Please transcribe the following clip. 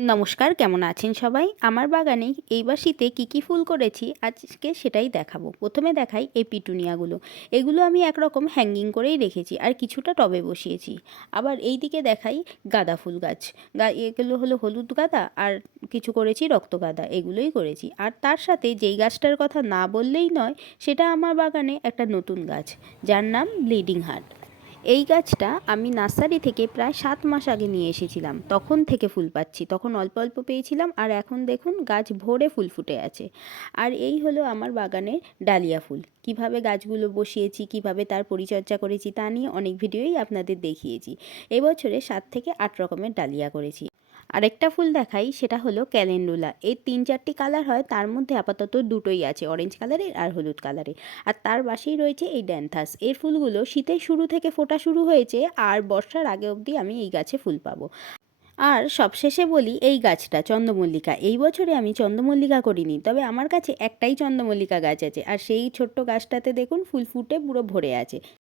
নমস্কার, কেমন আছেন সবাই? আমার বাগানে এইবার শীতে কী ফুল করেছি আজকে সেটাই দেখাবো। প্রথমে দেখাই এই পিটুনিয়াগুলো। এগুলো আমি একরকম হ্যাঙ্গিং করেই রেখেছি আর কিছুটা টবে বসিয়েছি। আবার এই দিকে দেখাই গাঁদা ফুল গাছ। এগুলো হলো হলুদ গাঁদা আর কিছু করেছি রক্তগাঁদা, এগুলোই করেছি। আর তার সাথে যেই গাছটার কথা না বললেই নয়, সেটা আমার বাগানে একটা নতুন গাছ, যার নাম ব্লিডিং হার্ট। এই গাছটা আমি নার্সারি থেকে প্রায় 7 মাস আগে নিয়ে এসেছিলাম। তখন থেকে ফুল পাচ্ছি, তখন অল্প অল্প পেয়েছিলাম আর এখন দেখুন গাছ ভরে ফুল ফুটে আছে। আর এই হলো আমার বাগানের ডালিয়া ফুল। কিভাবে গাছগুলো বসিয়েছি, কিভাবে তার পরিচর্যা করেছি তা নিয়ে অনেক ভিডিওই আপনাদের দেখিয়েছি। এবছরে 7 থেকে 8 রকমের ডালিয়া করেছি। আরেকটা ফুল দেখাই, সেটা হলো ক্যালেন্ডুলা। এর 3-4টি কালার হয়, তার মধ্যে আপাতত দুটোই আছে, অরেঞ্জ কালারের আর হলুদ কালারের। আর তার পাশেই রয়েছে এই ড্যান্থাস। এর ফুলগুলো শীতের শুরু থেকে ফোটা শুরু হয়েছে আর বর্ষার আগে অবধি আমি এই গাছে ফুল পাবো। আর সবশেষে বলি এই গাছটা চন্দ্রমল্লিকা। এই বছরে আমি চন্দ্রমল্লিকা করিনি, তবে আমার কাছে একটাই চন্দ্রমল্লিকা গাছ আছে আর সেই ছোট্ট গাছটাতে দেখুন ফুল ফুটে পুরো ভরে আছে।